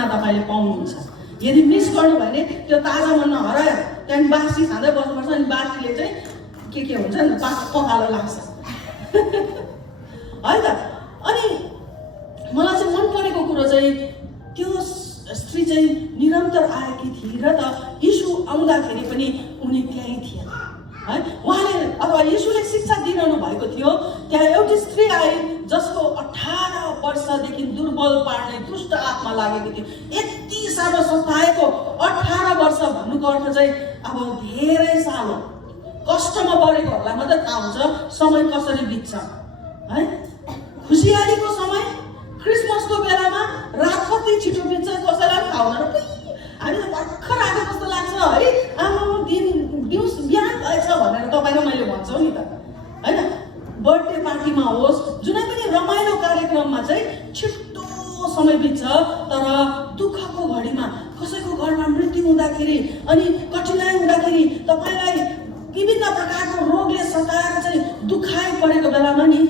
क्षणमा तपाईँले पाउनुहुन्छ। यदि मिस गर्नु भयो भने त्यो ताजा मनमा हरायो, त्यहाँदेखि बासी खाँदै बस्नुपर्छ। अनि बासीले चाहिँ के हुन्छ नि पखालो लाग्छ है त। अनि मलाई चाहिँ मन परेको कुरो चाहिँ त्यो स्त्री चाहिँ निरन्तर आएकी थिए र त यीशु आउँदाखेरि पनि उनी त्यहीँ थिए है। उहाँले अथवा यीशुले शिक्षा दिइरहनु भएको थियो। त्यहाँ एउटी स्त्री आए जसको 18 वर्षदेखि दुर्बल पार्ने दुष्ट आत्मा लागेको थियो। यति साह्रो सताएको 18 वर्ष भन्नुको अर्थ चाहिँ अब धेरै सानो कष्टमा परेकोहरूलाई मात्रै थाहा हुन्छ समय कसरी बित्छ है। खुसियालीको समय क्रिसमसको बेलामा रात कति छिटो बित्छ कसैलाई थाहा हुँदैन। हामी भर्खर आएको जस्तो लाग्छ है, आमा दिउँसो बिहान भएछ भनेर तपाईँ र मैले भन्छौँ नि त होइन। बर्थडे पार्टीमा होस्, जुनै पनि रमाइलो कार्यक्रममा चाहिँ छिट्टो समय बित्छ। तर दुःखको घडीमा कसैको घरमा मृत्यु हुँदाखेरि अनि कठिनाइ हुँदाखेरि तपाईँलाई विभिन्न प्रकारको रोगले सताएर चाहिँ दुखाइ परेको बेलामा नि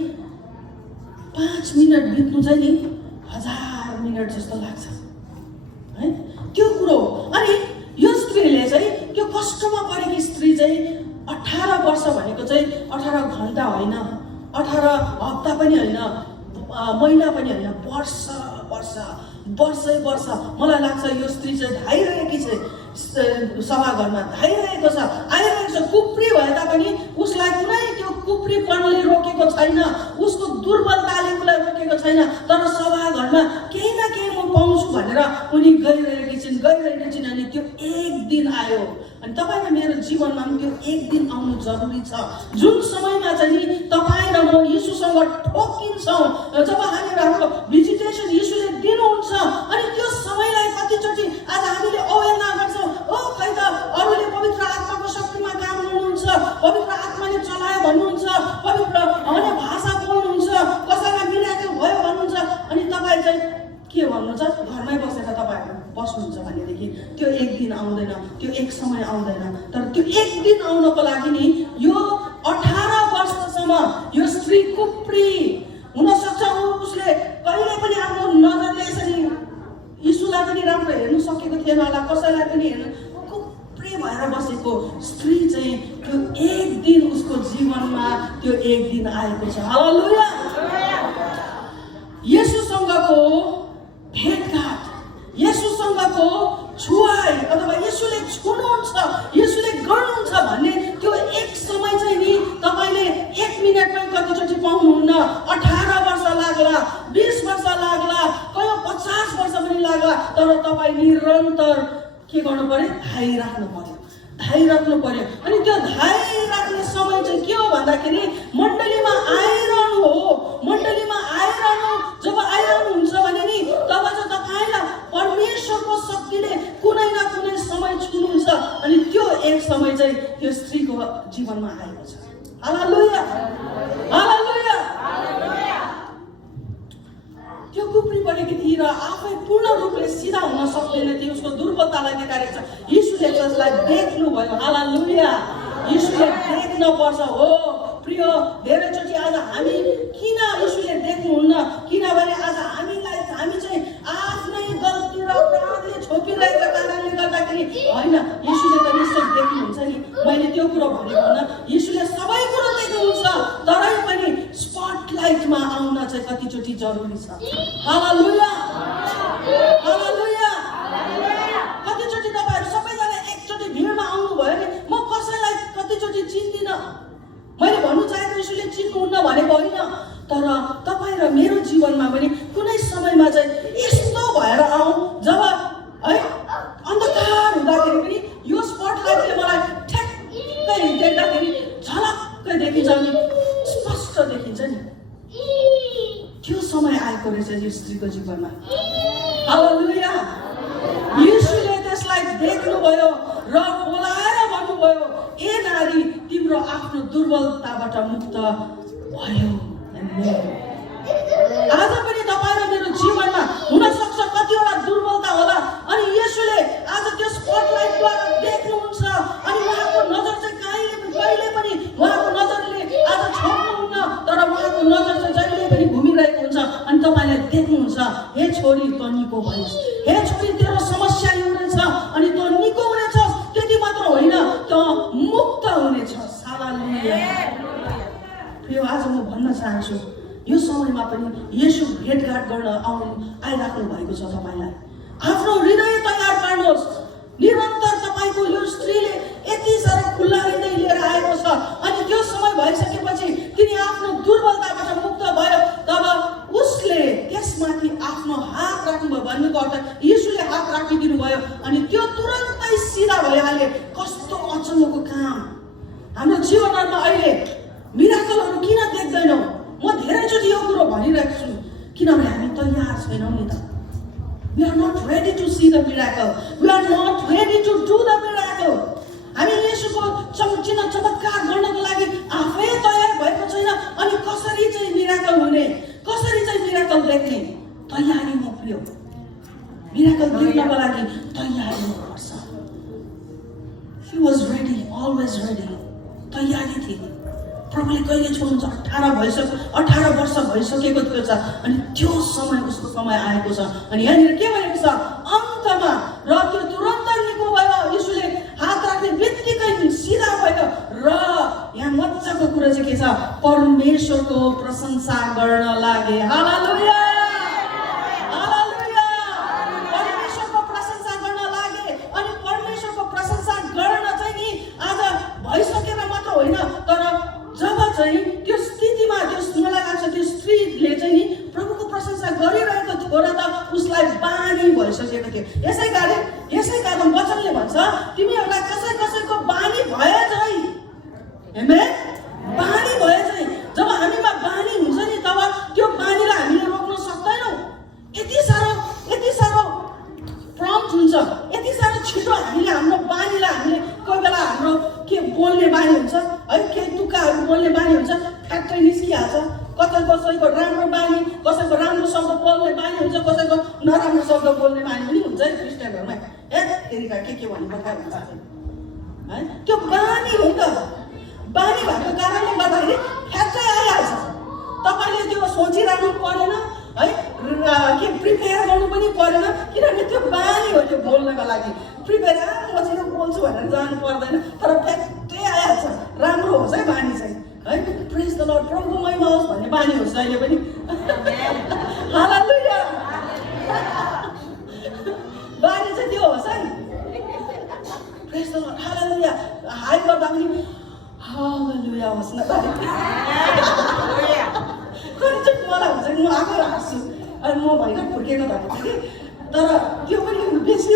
5 मिनट बित्नु चाहिँ नि 1000 मिनट जस्तो लाग्छ है। त्यो कुरो अनि यो स्त्रीले चाहिँ त्यो कष्टमा परेकी स्त्री चाहिँ 18 वर्ष भनेको चाहिँ 18 घन्टा होइन, 18 हप्ता पनि होइन, महिना पनि होइन, वर्ष। मलाई लाग्छ यो स्त्री चाहिँ धाइरहेकी छ, सभाघरमा धाइरहेको छ, आइरहेको छ। कुप्री भए तापनि उसलाई कुनै त्यो कुप्रीपनले रोकेको छैन, उसको दुर्बलताले उसलाई रोकेको छैन। तर सभाघरमा केही न केही म पाउँछु भनेर उनी गइरहेकी छिन्। अनि त्यो एक दिन आयो। अनि तपाईँ र मेरो जीवनमा पनि त्यो एक दिन आउनु जरुरी छ, जुन समयमा चाहिँ नि तपाईँ र म यीशुसँग ठोकिन्छौँ। जब हामीहरू हाम्रो भिजिटेसन यीशुले दिनुहुन्छ अनि त्यो समयलाई कतिचोटि आज हामीले अवहेलना गर्छौँ। खै त अरूले पवित्र आत्माको शक्तिमा काम गर्नुहुन्छ, पवित्र आत्माले चलायो भन्नुहुन्छ, पवित्र अन्य भाषा बोल्नुहुन्छ, कसैलाई मिराकल भयो भन्नुहुन्छ। अनि तपाईँ चाहिँ के भन्नुहुन्छ, घरमै बसेर तपाईँहरू बस्नुहुन्छ भनेदेखि त्यो एक दिन आउँदैन, त्यो एक समय आउँदैन। तर त्यो एक दिन आउनको लागि नि यो 18 वर्षसम्म यो स्त्री कुप्री हुनसक्छ। उसले कहिले पनि आफ्नो नजरले यसरी यीशुलाई पनि राम्रो हेर्नु सकेको थिएन होला, कसैलाई पनि हेर्नु कुप्री भएर बसेको स्त्री चाहिँ त्यो एक दिन उसको जीवनमा त्यो एक दिन आएको छ। हालेलुया। येशूसँगको भेटघाट, येशूसँगको छुवाई अथवा येशूले छुनुहुन्छ, येशूले गर्नुहुन्छ भन्ने त्यो एक समय चाहिँ नि तपाईँले 1 मिनटमै कतिचोटि पाउनुहुन्न। 18 वर्ष लाग्ला, 20 वर्ष लाग्ला, कहिले 50 वर्ष पनि लाग्ला। तर तपाईँ निरन्तर के गर्नु पर्यो, धाइराख्नु पर्यो। अनि त्यो धाइराख्ने समय चाहिँ के हो भन्दाखेरि मण्डलीमा आइरहनु हो। मण्डलीमा आइरहनु जब आइरहनुहुन्छ भने नि तब चाहिँ तपाईँलाई परमेश्वरको शक्तिले कुनै न कुनै समय छुनुहुन्छ। अनि त्यो एक समय चाहिँ त्यो स्त्रीको जीवनमा आएको छ। हालेलुया। त्यो कुप्री परेकी थिए र आफै पूर्ण रूपले सिधा हुन सक्दैन थियो, उसको दुर्बलतालाई देखाएको छ। यीशुले त्यसलाई देख्नुभयो। हालेलुया। यीशुले देख्न पर्छ हो प्रिय। धेरैचोटि आज हामी किन यीशुले देख्नुहुन्न, किनभने आज हामी चाहिँ आफ्नै गल्ती र अपराधले छोपिरहेका कारणले गर्दाखेरि होइन। यीशुले त निश्चय देख्नुहुन्छ नि, मैले त्यो कुरो भनेको होइन। यीशुले सबै कुरो देख्नुहुन्छ, तरै पनि स्पटलाइटमा आउन चाहिँ कतिचोटि जरुरी छ। हालेलुया। कतिचोटि तपाईँहरू सबैजना एकचोटि भिडमा आउनुभयो नि, म कसैलाई कतिचोटि चिन्दिनँ। मैले भन्नु चाहेको यीशुले चिन्नुहुन्न भनेको होइन, तर तपाईँ र मेरो जीवनमा पनि कुनै समयमा चाहिँ यस्तो भएर आउँ जब है अन्धकार हुँदाखेरि पनि यो स्पटलाइटले मलाई ठ्याक्कै देख्दाखेरि झलक्कै देखिन्छ नि, स्पष्ट देखिन्छ नि। त्यो समय आएको रहेछ यो स्त्रीको जीवनमा। हालेलुया। यीशुले त्यसलाई देख्नुभयो र बोलाएर भन्नुभयो, ए नारी, तिम्रो आफ्नो दुर्बलताबाट मुक्त भयो। आज पनि तपाईँ र मेरो जीवनमा हुनसक्छ कतिवटा दुर्बलता होला, अनि यीशुले आज त्यो स्पटलाइटद्वारा देख्नुहुन्छ। अनि उहाँको नजर चाहिँ कहिले पनि उहाँको नजरले आज छोड्नुहुन्न, तर उहाँको नजर चाहिँ जहिले पनि घुमिरहेको हुन्छ। अनि तपाईँलाई देख्नुहुन्छ, हे छोरी तँ निको भइस्, हे छोरी भेटघाट गर्न आइराख्नु भएको छ तपाईँलाई। आफ्नो हृदय तयार पार्नुहोस्। निरन्तर तपाईँको यो स्त्रीले यति साह्रो खुल्ला हृदय लिएर आएको छ अनि त्यो समय भइसकेपछि तिनी आफ्नो दुर्बलताबाट मुक्त भयो। तब उसले त्यसमाथि आफ्नो हात राख्नुभयो। भन्नुको अर्थ यीशुले हात राखिदिनु भयो अनि त्यो तुरन्तै सिधा भइहाले। कस्तो अचम्मको काम! हाम्रो जीवनमा अहिले मिराकलहरू किन देख्दैनौँ? म धेरैचोटि यो कुरो भनिरहेको छु किनभने हामी तयार छैनौँ नि त। We are not ready to see the miracle. We are not ready to do the miracle. हामी येशूको चिन्ह चमत्कार गर्नको लागि आफै तयार भएको छैन। अनि कसरी चाहिँ मिराकल हुने, कसरी चाहिँ मिराकल देख्ने? तयारी म प्रिय। मिराकल देख्नको लागि तयारी हुनुपर्छ। She was ready, always ready. तयारी थिए। प्रभुले कहिले छोड्नुहुन्छ? 18 वर्ष भइसकेको थियो छ अनि त्यो समय उसको समय आएको छ। अनि यहाँनिर के भनेको छ? अन्तमा र त्यो तुरन्त निको भयो। यीशुले हात राख्ने बित्तिकै सिधा भयो। र यहाँ मजाको कुरा चाहिँ के छ? परमेश्वरको प्रशंसा गर्न लागे। हालेलुया, हालेलुया। परमेश्वरको प्रशंसा गर्न लागे। अनि परमेश्वरको प्रशंसा गर्न चाहिँ नि आज भइसकेर मात्र होइन, तर जब चाहिँ त्यो स्थितिमा मलाई लाग्छ त्यो स्त्रीले चाहिँ नि प्रभुको प्रशंसा गरिरहेको थियो र त उसलाई बानी भइसकेको थियो। यसै कारण वचनले भन्छ तिमीहरूलाई कसैको बानी भए चाहिँ, आमेन, बानी भए चाहिँ। जब हामीमा बानी हुन्छ नि तब त्यो बानीलाई हामीले रोक्न सक्दैनौँ। यति साह्रो प्रम्प्ट हुन्छ, यति साह्रो छिटो हामीले हाम्रो बानीलाई हामीले कोही बेला हाम्रो के बोल्ने बानी हुन्छ है, केही तुक्काहरू बोल्ने बानी हुन्छ, फ्याक्ट्री निस्किहाल्छ। कसैको राम्रो बानी, कसैको राम्रो शब्द बोल्ने बानी हुन्छ, कसैको नराम्रो शब्द बोल्ने बानी पनि हुन्छ है क्रिस्चियनहरूमा। फेरिका के भन्ने बताए हुन्छ है, त्यो बानी हो त। बानी भएको कारणले गर्दाखेरि फ्याक्ट्री आइहाल्छ। तपाईँले त्यो सोचिराख्नु परेन है, के प्रिपेयर गर्नु पनि परेन किनभने त्यो बानी हो। त्यो बोल्नको लागि प्रिपेयर म चाहिँ बोल्छु भनेर जानु पर्दैन, तर फ्याक्ट्री आइहाल्छ। राम्रो होस् है बानी चाहिँ है। प्रेज द लर्ड, प्रभुको महिमा होस् भन्ने बानी होस् अहिले पनि। हालेलुया, बानी चाहिँ त्यो होस् है। प्रेज द लर्ड, हालेलुया। हाई गर्दा पनि हालेलुया होस् न। कति मलाई हुन्छ म आफै हाँस्छु अनि म भइकन फुर्केको भएको थिएँ कि, तर त्यो पनि बेसी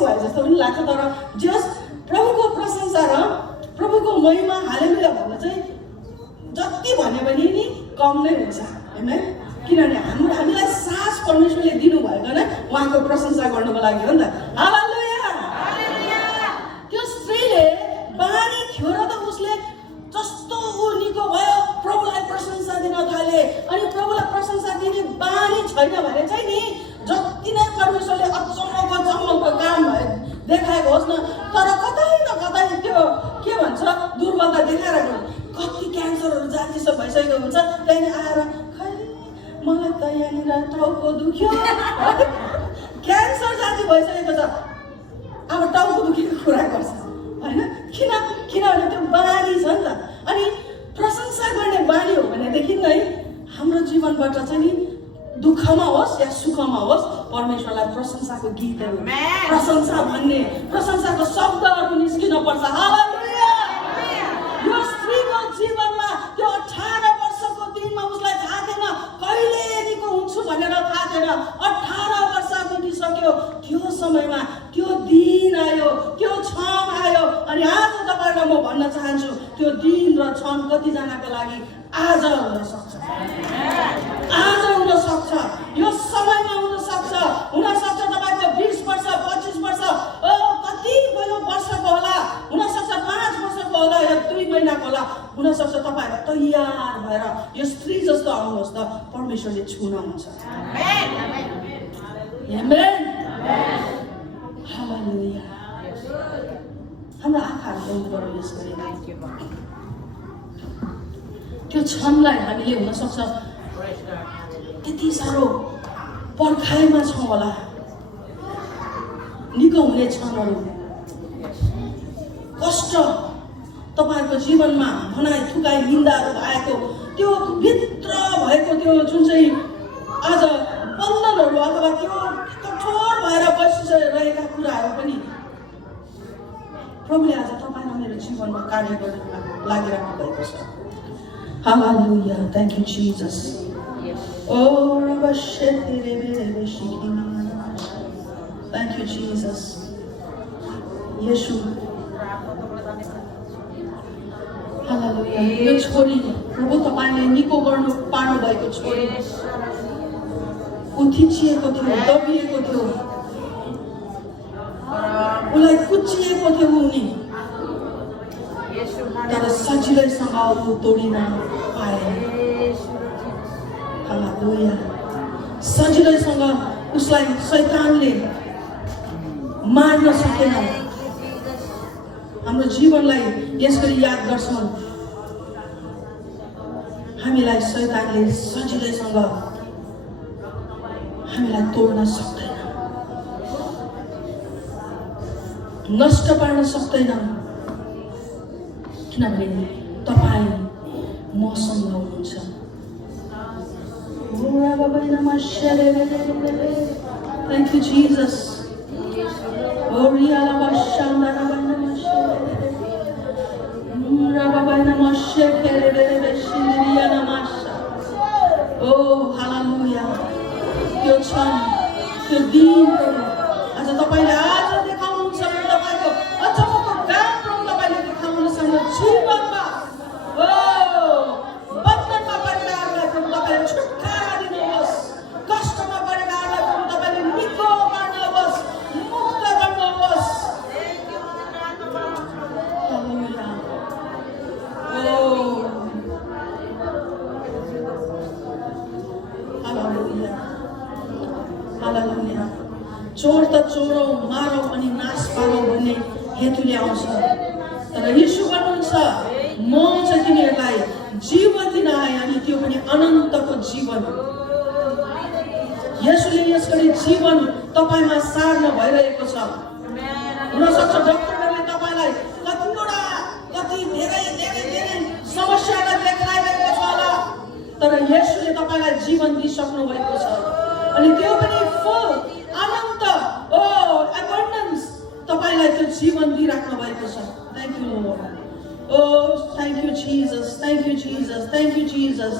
भयो जस्तो पनि लाग्छ। तर जस प्रभुको प्रशंसा र प्रभुको महिमा हालेलुया भन्न चाहिँ जति भन्यो भने नि कम नै हुन्छ, आमेन। किनभने हामीलाई सास परमेश्वरले दिनुभएको नै उहाँको प्रशंसा गर्नुको लागि हो नि त। हालेलुया। त्यो स्त्रीले बानी थियो र त उसले जस्तो ऊ निको भयो प्रभुलाई प्रशंसा दिन थाले। अनि प्रभुलाई प्रशंसा दिने बानी छैन भने चाहिँ नि जति नै परमेश्वरले अचम्मको काम देखाएको होस् न, तर कतै न कतै त्यो के भन्छ दुर्बलता देखाइरहेको। कति क्यान्सरहरू जातिसो भइसकेको हुन्छ, त्यहाँदेखि आएर खै मलाई त यहाँनिर टाउको दुख्यो। क्यान्सर जाति भइसकेको छ, अब टाउको दुखेको कुरा गर्छ होइन। किनभने त्यो बानी छ नि त। अनि प्रशंसा गर्ने बानी हो भनेदेखि नै हाम्रो जीवनबाट चाहिँ नि दुःखमा होस् या सुखमा होस् परमेश्वरलाई प्रशंसाको गीतहरू, प्रशंसा भन्ने, प्रशंसाको शब्दहरू निस्किन पर्छ। हालेलुया। यो स्त्रीको जीवनमा त्यो 18 वर्षको दिनमा उसलाई थाहा थिएन कहिले निको हुन्छु भनेर थाहा थिएन। 18 वर्ष बितिसक्यो। त्यो समयमा त्यो दिन आयो, त्यो क्षण आयो। अनि आज तपाईँलाई म भन्न चाहन्छु त्यो दिन र क्षण कतिजनाको लागि आज हुन सक्छ, आज हुन सक्छ, यो समयमा हुन सक्छ। तपाईँको 20 वर्ष, 25 वर्ष, कति वर्षको होला, हुनसक्छ 5 वर्षको होला या 2 महिनाको होला, हुनसक्छ। तपाईँहरू तयार भएर यो स्त्री जस्तो आउनुहोस् त, परमेश्वरले छुन हुन्छ। आमेन, हालेलुया। हाम्रो आँखाहरू बन्द गरौँ यस गरी। त्यो क्षणलाई हामीले हुनसक्छ त्यति साह्रो पर्खाइमा छौँ होला, निको हुने क्षणहरू, कष्ट तपाईँहरूको जीवनमा भनाइ थुकाइ निन्दाहरू आएको त्यो भित्र भएको त्यो जुन चाहिँ आज बन्धनहरू अथवा त्यो कठोर भएर बसिरहेका कुराहरू पनि प्रभुले आज तपाईँ र मेरो जीवनमा कार्य गर्न लागिरहनु भएको छ। Hallelujah, thank you Jesus. Oh, thank you, Jesus. Yeshu. Hallelujah. यो छोरी प्रभु तपाईले निको गर्नु पार्नु भएको छोरी उ थिचिएको थियो, दबिएको थियो, उलाई कुचिएको थियो उनी, तर सजिलैसँग उ तोडिन पाए। हालेलुया। सजिलैसँग उसलाई शैतानले मार्न सकेन। हाम्रो जीवनलाई यसरी याद गर्छौं, हामीलाई शैतानले सजिलैसँग हामीलाई तोड्न सक्दैन, नष्ट पार्न सक्दैन, किनभने तपाईँ मसँग हुनुहुन्छ। Thank you, Jesus. Oh, hallelujah. त्यो क्षण, त्यो दिनहरू आज तपाईले आज देखाउनुहुन्छ, तपाईको अचम्मको काम तपाईले देखाउनुहुन्छ हाम्रो जीवनमा। ओ बन्धनमा परेकाहरूलाई प्रभु तपाईले छुटकारा दिनुहोस्, कष्टमा परेकाहरूलाई प्रभु तपाईले निको गर्नुहोस्, मुक्त गर्नुहोस्। हालेलुया। चोर त चोरो मारौ अनि नाश पारौ भन्ने हेतुले आउँछ, तर यीशु भन्नुहुन्छ म चाहिँ तिनीहरूलाई जीवन दिन आएँ, अनि त्यो पनि अनन्तको जीवन। यसुले यसरी जीवन तपाईमा सार्न भइरहेको छ। हुन सक्छ डाक्टरले तपाईलाई कति धेरै समस्यालाई देखाइरहेको छ होला, तर यसुले तपाईलाई जीवन दिइसक्नु भएको छ, अनि त्यो पनि फुल अनन्त एबन्डेन्स तपाईलाई त्यो जीवन दिइराख्नु भएको छ। Thank you lord. Oh, thank you, Jesus. Thank you, Jesus. Thank you, Jesus.